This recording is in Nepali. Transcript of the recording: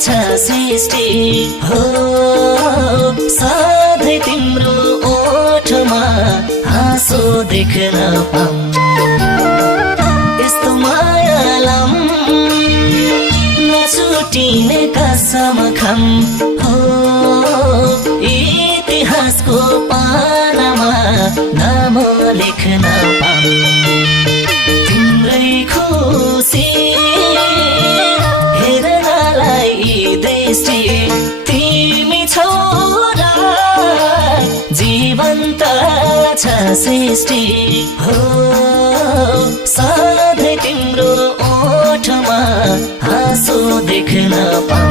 छ सृष्टि हो सधैँ तिम्रो ओठमा हाँसो देख्न पाऊँ यस्तो मायालम नछुटिने कसम खम हो इतिहासको पानामा नाम लेख्न पाऊँ तिम्रै खुसी हेर्नलाई दृष्टि तिमी छौ र जीवन्त छ सृष्टि हो सधैँ तिम्रो ओठमा हाँसो देख्न पाऊँ